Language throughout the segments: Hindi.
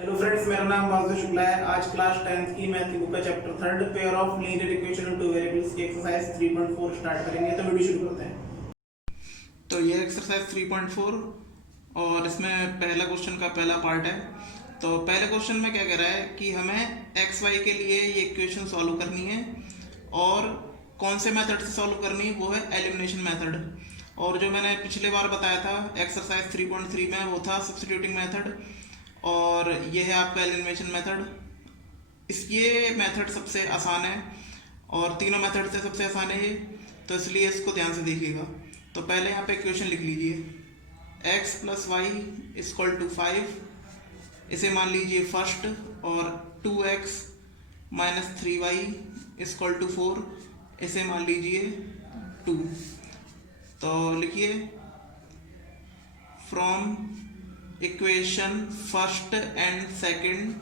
हेलो फ्रेंड्स, मेरा नाम वासुदेव शुक्ला है। आज क्लास 10th की मैथ की बुक का chapter 3 pair of linear equation in two variables की एक्सरसाइज 3.4 स्टार्ट करेंगे। तो वीडियो शुरू करते हैं। तो ये एक्सरसाइज 3.4 और इसमें पहला क्वेश्चन का पहला पार्ट है। तो पहले क्वेश्चन में क्या कह रहा है कि हमें एक्स वाई के लिए ये इक्वेशन सॉल्व करनी है और कौन से मेथड से सॉल्व करनी है, वो है एलिमिनेशन मेथड। और जो मैंने पिछले बार बताया था एक्सरसाइज 3.3 में, वो था सब्स्टिट्यूटिंग मेथड और ये है आपका एलिमिनेशन मेथड। ये मेथड सबसे आसान है और तीनों मेथड से सबसे आसान है ये, तो इसलिए इसको ध्यान से देखिएगा। तो पहले यहाँ पे इक्वेशन लिख लीजिए x plus y equal to 5, इसे मान लीजिए फर्स्ट, और 2x minus 3y equal to 4, इसे मान लीजिए 2। तो लिखिए from equation first and second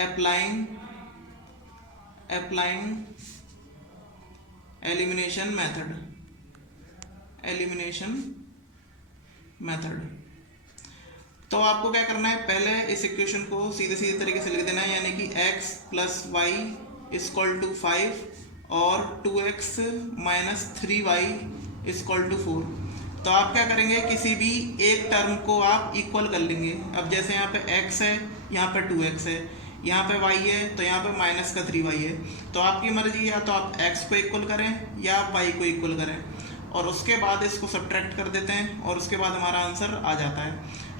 applying elimination method. तो आपको क्या करना है, पहले इस इक्वेशन को सीधे सीधे तरीके से लिख देना है, यानी कि x plus y equal to 5 और 2x minus 3y equal to 4। तो आप क्या करेंगे, किसी भी एक टर्म को आप इक्वल कर लेंगे। अब जैसे यहाँ पे x है, यहाँ पे 2x है, यहाँ पे y है, तो यहाँ पे माइनस का 3y है। तो आपकी मर्जी, या तो आप x को इक्वल करें या आप y को इक्वल करें, और उसके बाद इसको सब्ट्रैक्ट कर देते हैं और उसके बाद हमारा आंसर आ जाता है।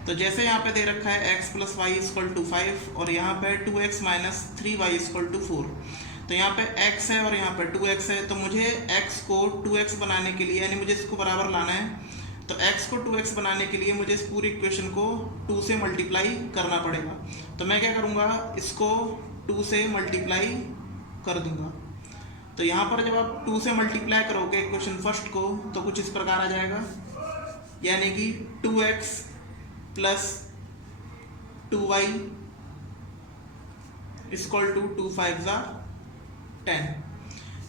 तो जैसे यहाँ पे दे रखा है x plus y equal to 5 और यहाँ पे 2x minus 3y equal to 4। तो यहाँ पे x है और यहाँ पे 2x है, तो मुझे x को 2x बनाने के लिए, यानी मुझे इसको बराबर लाना है। तो x को 2x बनाने के लिए मुझे इस पूरी इक्वेशन को 2 से मल्टीप्लाई करना पड़ेगा। तो मैं क्या करूँगा, इसको 2 से मल्टीप्लाई कर दूंगा। तो यहाँ पर जब आप 2 से मल्टीप्लाई करोगे इक्वेशन फर्स्ट को, तो कुछ इस प्रकार आ जाएगा, यानी कि 2x plus 2y equal to 2 5 ज़ा 10।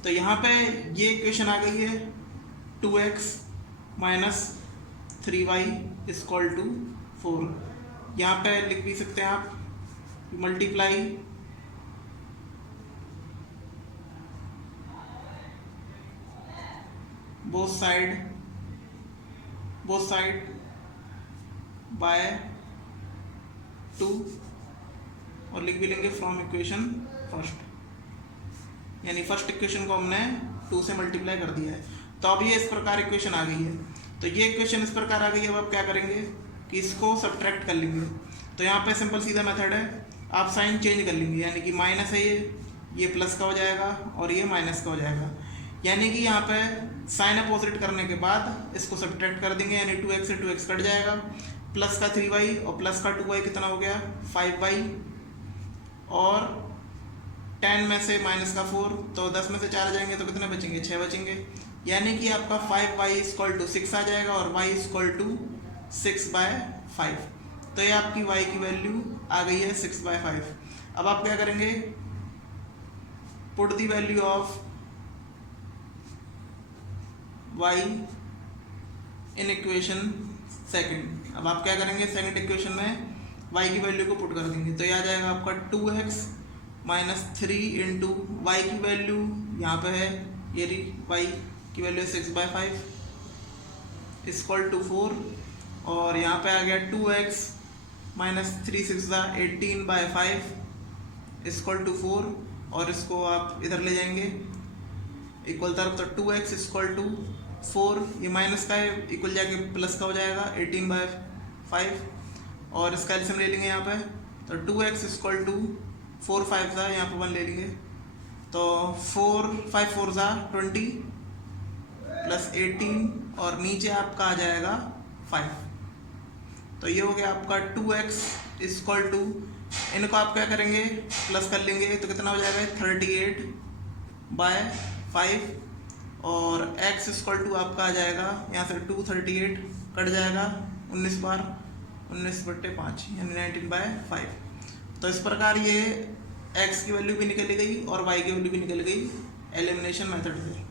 तो यहाँ पे ये इक्वेशन आ गई है 2x minus 3y equal to 4। यहाँ पे लिख भी सकते हैं आप मल्टीप्लाई बोथ साइड बाय 2, और लिख भी लेंगे फ्रॉम इक्वेशन फर्स्ट, यानी फर्स्ट इक्वेशन को हमने 2 से मल्टीप्लाई कर दिया है। तो अब ये इस प्रकार इक्वेशन आ गई है। तो ये इक्वेशन इस प्रकार आ गई है। अब आप क्या करेंगे कि इसको सब्ट्रैक्ट कर लेंगे। तो यहाँ पे सिंपल सीधा मेथड है, आप साइन चेंज कर लेंगे, यानी कि माइनस है ये प्लस का हो जाएगा और ये माइनस का हो जाएगा। यानी कि यहाँ पे साइन अपोजिट करने के बाद इसको सब्ट्रैक्ट कर देंगे, यानी 2x से 2x कट जाएगा, प्लस का 3y और प्लस का 2y कितना हो गया 5y, और 10 में से माइनस का 4, तो 10 में से 4 जाएंगे तो कितने बचेंगे, 6 बचेंगे। यानी कि आपका 5y इक्वल टू 6 आ जाएगा और y इक्वल टू 6/5। तो ये आपकी y की वैल्यू आ गई है 6/5। अब आप क्या करेंगे, put the value of y in equation second. अब आप क्या करेंगे, सेकंड इक्वेशन में y की वैल्यू को पुट कर देंगे। तो ये आ जाएगा आपका 2x माइनस 3 इंटू वाई की वैल्यू यहाँ पे है, ये y की वैल्यू 6/5 इक्वल टू 4, और यहाँ पे आ गया 2x माइनस 3 6 18/5 इक्वल टू 4, और इसको आप इधर ले जाएंगे इक्वल तरफ, तो 2x इक्वल टू 4, ये माइनस का है, इक्वल जाके प्लस का हो जाएगा 18/5, और इसका एलसीएम ले लेंगे यहाँ पे। तो 2x इक्वल टू 4 5 ज़ा, यहाँ पे 1 ले लेंगे, तो 4 5 4 ज़ा 20 प्लस 18, और नीचे आपका आ जाएगा 5। तो ये हो गया आपका 2x इक्वल टू, इनको आप क्या करेंगे प्लस कर लेंगे, तो कितना हो जाएगा 38/5, और x इक्वल टू आपका आ जाएगा यहाँ से 238 कट जाएगा 19 बार 19/5 यानी 19/5। तो इस प्रकार ये x की वैल्यू भी निकल गई और y की वैल्यू भी निकल गई एलिमिनेशन मेथड से।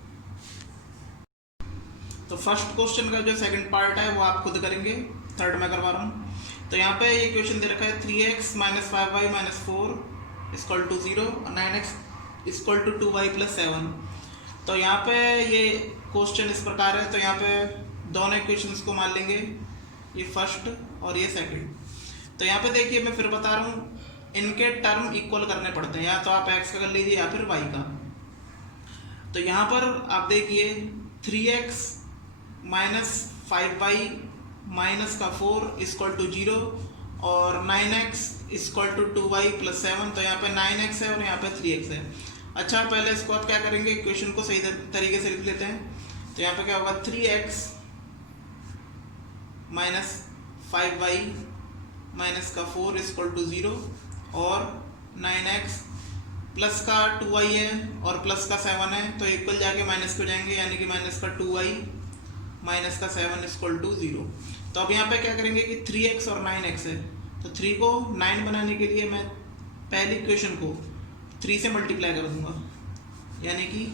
तो फर्स्ट क्वेश्चन का जो सेकंड पार्ट है वो आप खुद करेंगे, थर्ड में करवा रहा हूँ। तो यहाँ पे ये क्वेश्चन दे रखा है 3x minus 5y minus 4 equal to 0 और 9x equal to 2y plus 7। तो यहाँ पे ये क्वेश्चन इस प्रकार है। तो यहाँ पे दोनों इक्वेशंस को मान लेंगे, ये फर्स्ट और ये सेकंड। तो यहाँ पे देखिए मैं फिर बता रहा हूँ, इनके टर्म इक्वल करने पड़ते हैं, या तो आप x का कर लीजिए या फिर y का। तो यहाँ पर आप देखिए 3x माइनस 5y माइनस का 4 इक्वल टू 0 और 9x equal to 2y plus 7। तो यहाँ पे 9x है और यहाँ पे 3x है। अच्छा, पहले इसको आप क्या करेंगे, इक्वेशन को सही तरीके से लिख लेते हैं। तो यहाँ पे क्या होगा, 3x माइनस 5y माइनस का 4 इक्वल टू 0 और 9x प्लस का 2y है और प्लस का 7 है, तो इक्वल जाके माइनस हो जाएंगे, यानी कि माइनस का 2y माइनस का 7 इक्वल टू 0। तो अब यहाँ पे क्या करेंगे कि 3x और 9x है, तो 3 को 9 बनाने के लिए मैं पहली इक्वेशन को 3 से मल्टीप्लाई कर दूंगा, यानी कि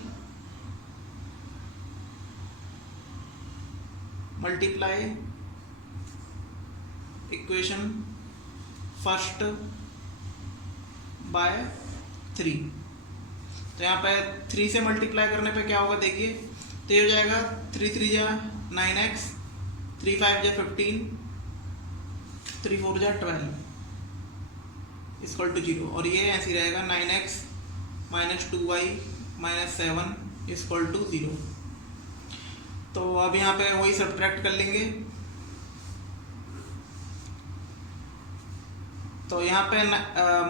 मल्टीप्लाई इक्वेशन फर्स्ट बाय 3। तो यहाँ पे 3 से मल्टीप्लाई करने पे क्या होगा देखिए, तो ये हो जाएगा 3 3 जा 9x, 3 5 जा 15, 3 4 जा 12 इक्वल टू 0 और ये ऐसे ही रहेगा 9x minus 2y minus 7 equal to 0। तो अब यहाँ पे वही सब्ट्रैक्ट कर लेंगे। तो यहाँ पे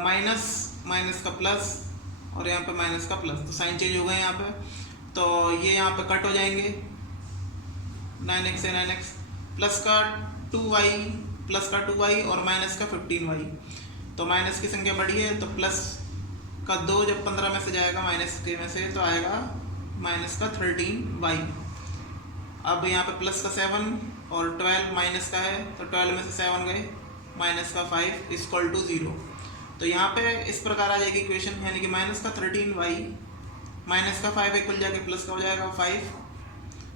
माइनस माइनस का प्लस और यहाँ पे माइनस का प्लस, तो साइन चेंज हो गए यहाँ पे। तो ये यहाँ पे कट हो जाएंगे, 9x से 9x प्लस का 2y और माइनस का 15y। तो माइनस की संख्या बढ़ी है, तो प्लस का 2 जब 15 में से जाएगा माइनस के में से, तो आएगा माइनस का 13y। अब यहाँ पे प्लस का 7 और 12 माइनस का है, तो 12 में से 7 गए, माइनस का 5 इक्वल टू 0। तो यहाँ पे इस प्रकार आ जाएगी इक्वेशन, यानी कि माइनस का 13y माइनस का 5 इक्वल जाके प्लस का हो जाएगा 5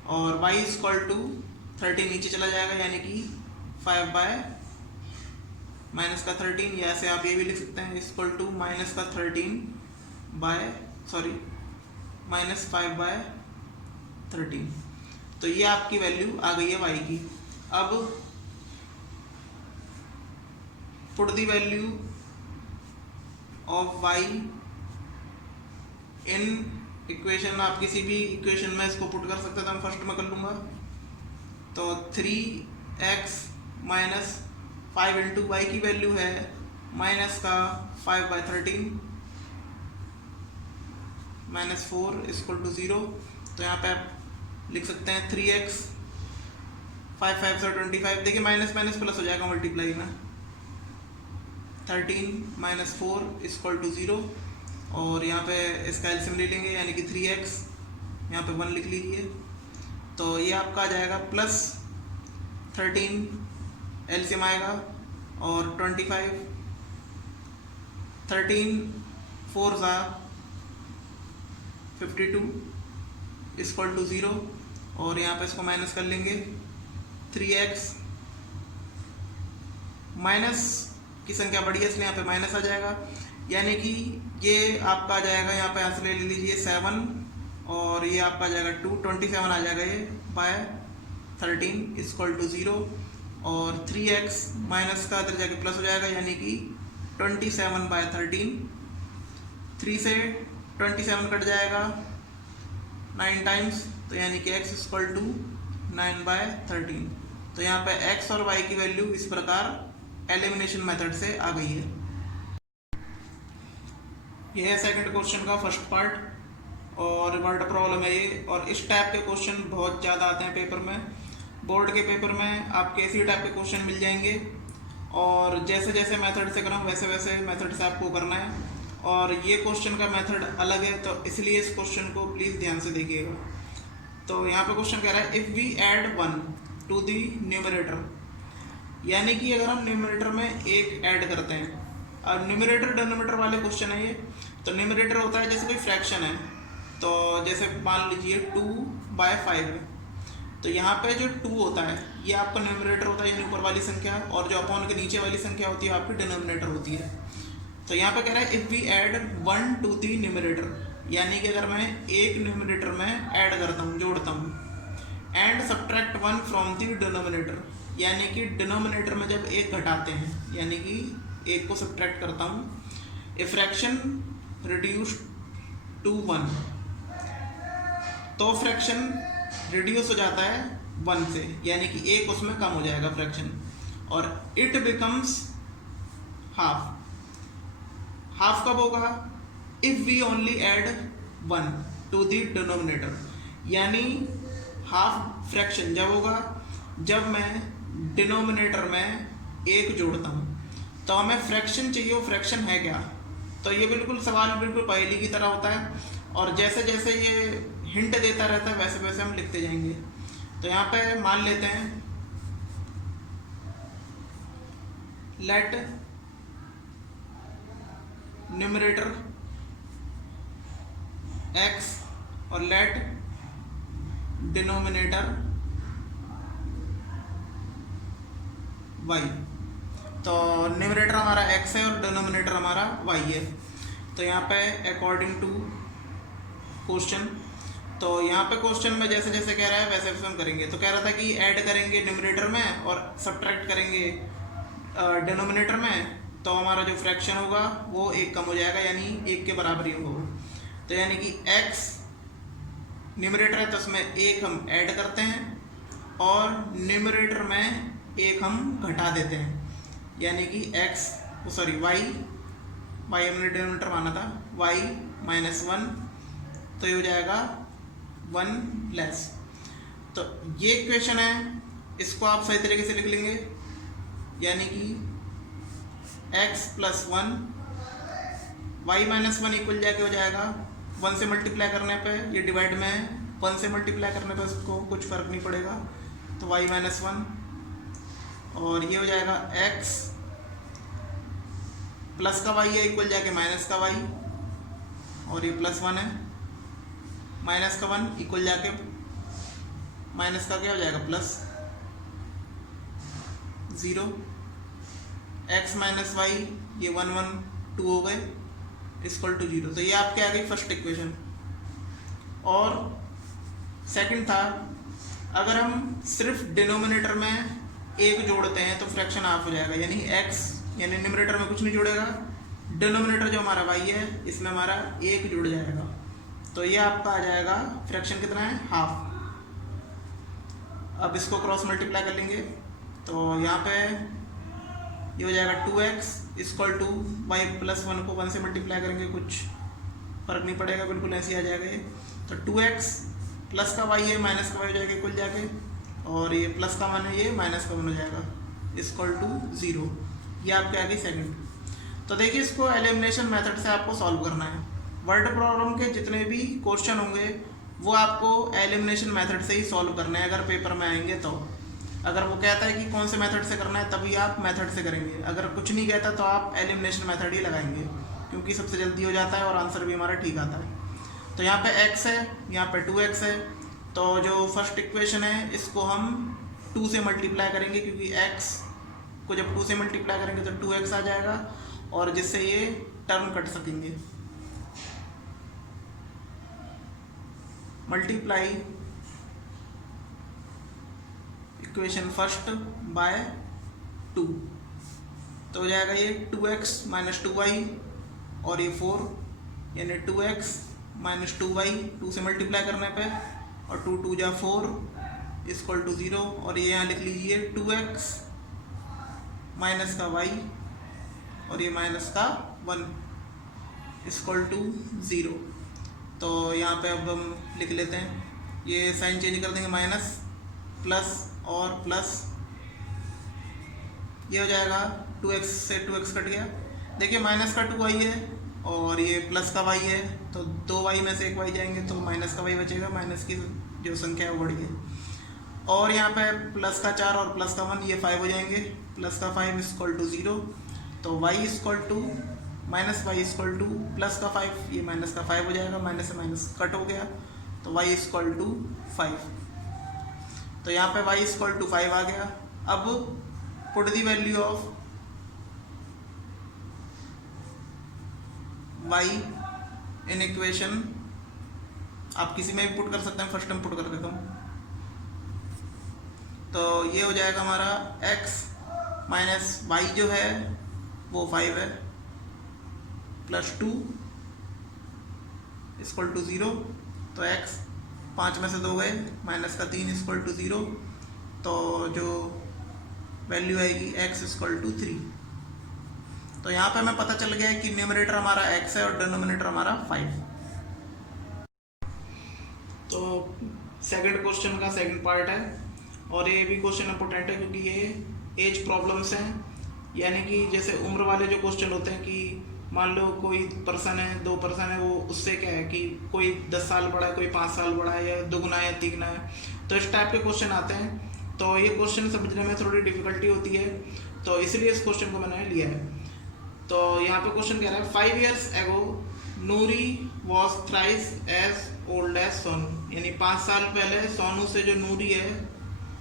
और y इक्वल टू 13 नीचे चला जाएगा, यानी कि 5 बाय माइनस का 13, या ऐसे आप ये भी लिख सकते हैं इक्वल टू माइनस का 13 बाय माइनस 5 बाय 13। तो ये आपकी वैल्यू आ गई है y की। अब put the value of y in equation. आप किसी भी इक्वेशन में इसको पुट कर सकते हैं, तो हम फर्स्ट में कर लूँगा। तो 3x माइनस 5 इंटू वाई की वैल्यू है माइनस का 5 बाई 13 माइनस 4 इक्वल टू 0। तो यहाँ पे आप लिख सकते हैं 3x 5 5 से 25, देखिए माइनस माइनस प्लस हो जाएगा मल्टीप्लाई में, 13 माइनस 4 इक्वल टू 0। और यहाँ पे इसका एलसीएम ले लेंगे, यानी कि 3x यहाँ पे 1 लिख लीजिए। तो ये आपका आ जाएगा प्लस 13 एलसीएम आएगा और 25, 13 4 ज़ा 52 इक्वल टू 0। और यहाँ पे इसको माइनस कर लेंगे, 3x माइनस की संख्या बढ़ी है इसलिए यहाँ पे माइनस आ जाएगा, यानी कि ये आपका आ जाएगा, यहाँ पे आंसर ले लीजिए 7 और ये आपका आ जाएगा 27 आ जाएगा ये बाय 13 इक्वल टू 0। और 3x माइनस का इधर जाके प्लस हो जाएगा, यानी कि 27 बाय 13, 3 से 27 कट जाएगा 9 टाइम्स, तो यानी कि x इक्वल टू 9 बाय 13। तो यहाँ पे x और y की वैल्यू इस प्रकार एलिमिनेशन मेथड से आ गई है। यह है सेकंड क्वेश्चन का फर्स्ट पार्ट और वर्ड प्रॉब्लम है ये। और इस टाइप के क्वेश्चन बहुत ज़्यादा आते हैं पेपर में, बोर्ड के पेपर में आपके इसी टाइप के क्वेश्चन मिल जाएंगे। और जैसे जैसे मेथड से कराऊँ वैसे वैसे मेथड से आपको करना है। और ये क्वेश्चन का मेथड अलग है, तो इसलिए इस क्वेश्चन को प्लीज़ ध्यान से देखिएगा। तो यहाँ पे क्वेश्चन कह रहा है if we add 1 to the numerator, यानी कि अगर हम न्यूमरेटर में एक ऐड करते हैं। और न्यूमरेटर डिनोमिनेटर वाले क्वेश्चन है ये। तो न्यूमरेटर होता है जैसे कोई फ्रैक्शन है, तो जैसे मान लीजिए 2/5 है, तो यहाँ पे जो 2 होता है ये आपका न्यूमरेटर होता है यानी ऊपर वाली संख्या, और जो अपॉन के नीचे वाली संख्या होती है आपकी डिनोमिनेटर होती है। तो यहाँ पे कह रहा है if we add 1 to the numerator, यानी कि अगर मैं एक न्यूमरेटर में ऐड करता हूँ, जोड़ता हूँ, and subtract 1 from the denominator, यानी कि डिनोमिनेटर में जब एक घटाते हैं यानी कि एक को सब्ट्रैक्ट करता हूँ, ए फ्रैक्शन रिड्यूस टू 1, तो फ्रैक्शन रिड्यूस हो जाता है 1 से, यानी कि एक उसमें कम हो जाएगा फ्रैक्शन, और इट बिकम्स हाफ। हाफ कब होगा? If we only add 1 to the denominator, यानी हाफ फ्रैक्शन जब होगा जब मैं डिनोमिनेटर में एक जोड़ता हूँ। तो हमें फ्रैक्शन चाहिए, वो फ्रैक्शन है क्या? तो ये बिल्कुल सवाल बिल्कुल पहेली की तरह होता है, और जैसे जैसे ये हिंट देता रहता है वैसे वैसे हम लिखते जाएंगे। तो यहाँ पे मान लेते हैं लेट न्यूमरेटर x और लेट डिनोमिनेटर y। तो न्यूमरेटर हमारा x है और डिनोमिनेटर हमारा y है। तो यहाँ पे अकॉर्डिंग टू क्वेश्चन, तो यहाँ पे क्वेश्चन में जैसे जैसे कह रहा है वैसे वैसे हम करेंगे। तो कह रहा था कि ऐड करेंगे न्यूमरेटर में और सब्ट्रैक्ट करेंगे डिनोमिनेटर में, तो हमारा जो फ्रैक्शन होगा वो एक कम हो जाएगा, यानी एक के बराबर ही होगा। तो यानी कि x न्यूमरेटर है तो उसमें एक हम ऐड करते हैं और न्यूमरेटर में एक हम घटा देते हैं, यानी कि y हमने डिनोमिनेटर माना था, y -1, तो ये हो जाएगा 1 लेस। तो ये इक्वेशन है, इसको आप सही तरीके से लिख लेंगे, यानी कि x + 1 y -1 इक्वल जाके हो जाएगा 1 से मल्टीप्लाई करने पे, ये डिवाइड में है, 1 से मल्टीप्लाई करने पे उसको कुछ फ़र्क नहीं पड़ेगा, तो y -1, और ये हो जाएगा x प्लस का y है इक्वल जाके माइनस का y, और ये +1 है, माइनस का 1 इक्वल जाके माइनस का क्या हो जाएगा +0, x - y ये 1 1 2 हो गए = 0। तो ये आपके आ गई फर्स्ट इक्वेशन। और सेकंड था, अगर हम सिर्फ डिनोमिनेटर में एक जोड़ते हैं तो फ्रैक्शन हाफ हो जाएगा, यानी x यानी न्यूमरेटर में कुछ नहीं जुड़ेगा, डिनोमिनेटर जो हमारा y है इसमें हमारा एक जुड़ जाएगा, तो ये आपका आ जाएगा फ्रैक्शन कितना है, हाफ। अब इसको क्रॉस मल्टीप्लाई कर लेंगे, तो यहाँ पे ये हो जाएगा 2x = y + 1 को 1 से मल्टीप्लाई करेंगे, कुछ फ़र्क नहीं पड़ेगा, बिल्कुल ऐसे ही आ जाएगा ये। तो 2x प्लस का y है माइनस का y हो जाएगा इक्वल जाके, और ये प्लस का 1 है ये माइनस का 1 हो जाएगा = 0। ये आपके आ गई सेकंड। तो देखिए इसको एलिमिनेशन मेथड से आपको सॉल्व करना है। वर्ड प्रॉब्लम के जितने भी क्वेश्चन होंगे वो आपको एलिमिनेशन मेथड से ही सॉल्व करने हैं, अगर पेपर में आएंगे तो। अगर वो कहता है कि कौन से मेथड से करना है तभी आप मेथड से करेंगे, अगर कुछ नहीं कहता तो आप एलिमिनेशन मेथड ही लगाएंगे, क्योंकि सबसे जल्दी हो जाता है और आंसर भी हमारा ठीक आता है। तो यहाँ पे x है, यहाँ पे 2x है, तो जो फर्स्ट इक्वेशन है इसको हम 2 से मल्टीप्लाई करेंगे, क्योंकि x को जब 2 से मल्टीप्लाई करेंगे तो 2x आ जाएगा, और जिससे ये टर्म कट सकेंगे। मल्टीप्लाई इक्वेशन फर्स्ट बाय 2, तो हो जाएगा ये 2x - 2y और ये 4, यानी 2x - 2y 2 से मल्टीप्लाई करने पे, और 2 2 जा 4 = 0, और ये यहाँ लिख लीजिए 2x माइनस का y और ये माइनस का 1 = 0। तो यहाँ पे अब हम लिख लेते हैं, ये साइन चेंज कर देंगे, माइनस प्लस और प्लस, ये हो जाएगा 2x से 2x कट गया। देखिए माइनस का 2y है और ये प्लस का y है, तो 2y में से एक y जाएंगे तो माइनस का y बचेगा, माइनस की जो संख्या है वो बढ़ गई। और यहाँ पे प्लस का 4 और प्लस का 1 ये 5 हो जाएंगे, प्लस का 5 = 0, तो y = माइनस y = प्लस का 5, ये माइनस का 5 हो जाएगा, माइनस से माइनस कट हो गया, तो y = 5। तो यहाँ पे y इक्वल टू 5 आ गया। अब put the value of y in equation, आप किसी में भी पुट कर सकते हैं, फर्स्ट टाइम पुट कर देता हूँ। तो ये हो जाएगा हमारा x माइनस वाई जो है वो 5 है, प्लस 2 इक्वल टू 0। तो x 5 में से 2 गए, माइनस का 3 इक्वल टू 0। तो जो वैल्यू आएगी x इक्वल टू 3। तो यहाँ पे हमें पता चल गया है कि न्यूमरेटर हमारा x है और डिनोमिनेटर हमारा 5। तो सेकंड क्वेश्चन का सेकंड पार्ट है, और ये भी क्वेश्चन इंपॉर्टेंट है क्योंकि ये एज प्रॉब्लम्स हैं। यानी कि जैसे उम्र वाले जो क्वेश्चन होते हैं कि मान लो कोई पर्सन है, 2 पर्सन है, वो उससे क्या है कि कोई 10 साल बड़ा है, कोई 5 साल बड़ा है, या दुगुना है या तिगुना है, तो इस टाइप के क्वेश्चन आते हैं। तो ये क्वेश्चन समझने में थोड़ी डिफिकल्टी होती है, तो इसलिए इस क्वेश्चन को मैंने लिया है। तो यहाँ पे क्वेश्चन कह रहा है 5 years ago Noori was thrice as old as Sonu, यानी 5 साल पहले सोनू से जो नूरी है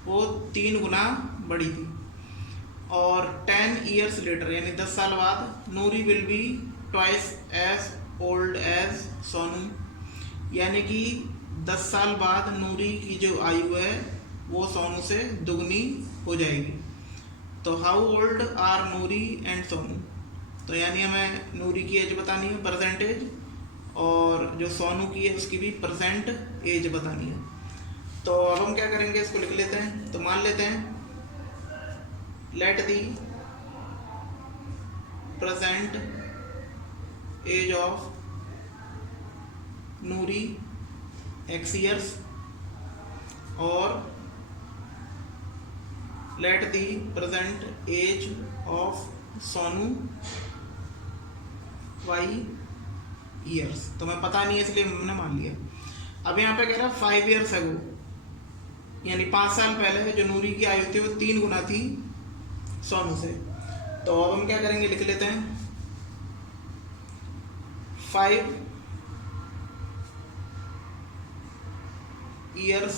वो 3 गुना बड़ी थी। और 10 years लेटर, यानी 10 साल बाद Noori will be twice as old as Sonu, यानी कि 10 साल बाद नूरी की जो आयु है वो सोनू से दुगनी हो जाएगी। तो how old are Noori and Sonu, तो यानी हमें नूरी की एज बतानी है परसेंटेज, और जो सोनू की है उसकी भी परसेंट एज बतानी है। तो अब हम क्या करेंगे, इसको लिख लेते हैं। तो मान लेते हैं let the present age of Noori x years और let the present age of Sonu y years। तो मैं पता नहीं है इसलिए हमने मान लिया। अब यहाँ पे कह रहा है 5 years ago, यानी 5 साल पहले जो नूरी की आयु थी वो 3 गुना थी सोनू से। तो अब हम क्या करेंगे, लिख लेते हैं 5 years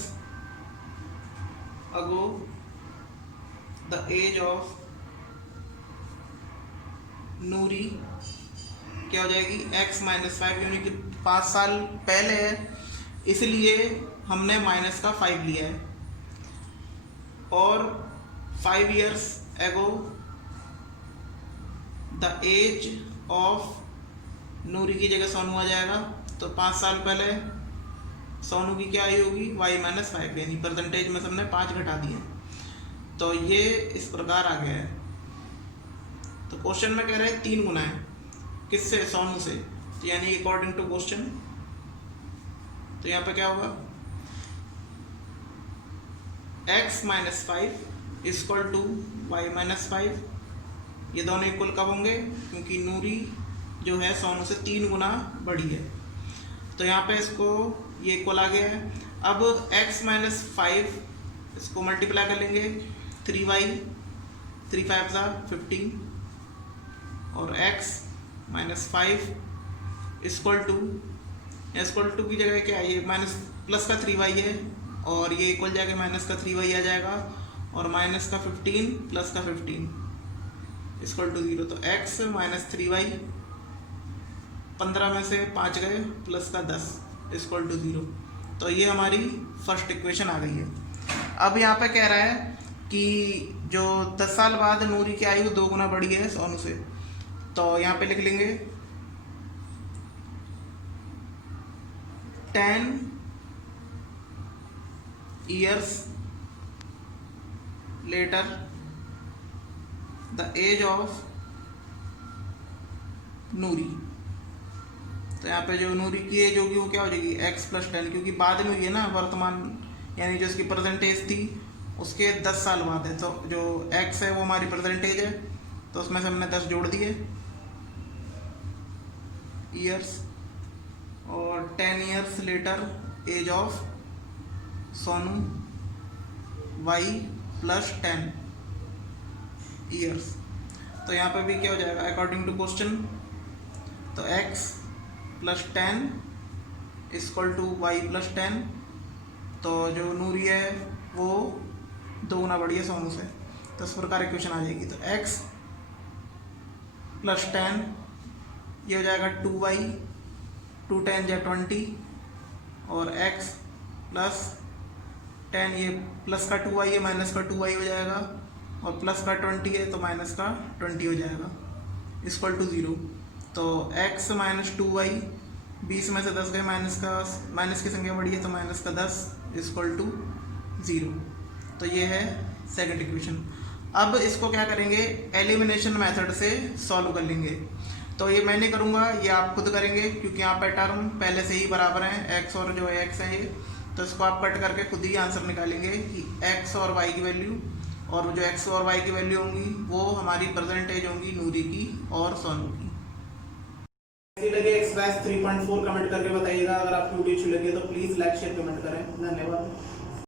ago the age of नूरी क्या हो जाएगी x माइनस 5, यानी कि 5 साल पहले है इसलिए हमने माइनस का 5 लिया है। और 5 years ago the age of Noori की जगह सोनू आ जाएगा। तो 5 साल पहले सोनू की क्या आयु होगी y माइनस 5, यानी परसेंटेज में हमने 5 घटा दिए। तो ये इस प्रकार आ गया है। तो क्वेश्चन में कह रहे हैं 3 गुना है, किससे, सोनू से, तो यानी अकॉर्डिंग टू क्वेश्चन। तो यहाँ पे क्या होगा x minus 5 equal to y minus 5। ये दोनों इक्वल कब होंगे, क्योंकि नूरी जो है सोनू से 3 गुना बड़ी है। तो यहाँ पे इसको ये इक्वल आ गया है। अब x माइनस 5 इसको मल्टीप्लाई कर लेंगे 3y, 3 5 सा 15, और x माइनस 5 इक्वल टू की जगह क्या है, ये माइनस प्लस का 3y है, और ये इक्वल जाएगा माइनस का 3y आ जाएगा, और माइनस का 15 प्लस का 15 इक्वल टू 0। तो x माइनस 3y, 15 में से 5 गए, प्लस का 10 इक्वल टू 0। तो ये हमारी फर्स्ट इक्वेशन आ गई है। अब यहाँ पे कह रहा है कि जो 10 साल बाद नूरी की आयु 2 गुना बड़ी है सोनू से। तो यहाँ पे लिख लेंगे 10 years later the age of नूरी। तो यहाँ पे जो नूरी की एज होगी वो क्या हो जाएगी x प्लस 10, क्योंकि बाद में हुई है ना, वर्तमान यानी जो उसकी परसेंटेज थी उसके 10 साल बाद है। तो जो x है वो हमारी परसेंटेज है, तो उसमें से हमने 10 जोड़ दिए ईयर्स, और 10 years later age of Sonu y plus 10 years. तो यहाँ पे भी क्या हो जाएगा अकॉर्डिंग टू क्वेश्चन, तो x plus 10 equal to y plus 10। तो जो नूरी है वो 2 गुना बड़ी है 100 से। तो इस प्रकार इक्वेशन आ जाएगी। तो x प्लस 10 ये हो जाएगा 2y, 2 10 या 20, और x प्लस 10 ये प्लस का 2y है माइनस का 2y हो जाएगा, और प्लस का 20 है तो माइनस का 20 हो जाएगा, इक्वल टू 0। तो x माइनस 2y, 20 में से 10 गए, माइनस की संख्या बढ़ी है तो माइनस का 10 इक्वल टू 0। तो ये है सेकंड इक्वेशन। अब इसको क्या करेंगे, एलिमिनेशन मेथड से सॉल्व कर लेंगे। तो ये मैं नहीं करूँगा, ये आप खुद करेंगे, क्योंकि यहाँ पे टर्म पहले से ही बराबर हैं, x और जो है x है ये। तो इसको आप कट करके खुद ही आंसर निकालेंगे कि x और y की वैल्यू, और जो x और y की वैल्यू होंगी वो हमारी परसेंटेज होंगी नूरी की और सोनू की। कैसी लगे एक्सरसाइज 3.4 कमेंट करके बताइएगा। अगर आपको वीडियो अच्छी लगी तो प्लीज़ लाइक शेयर कमेंट करें। धन्यवाद।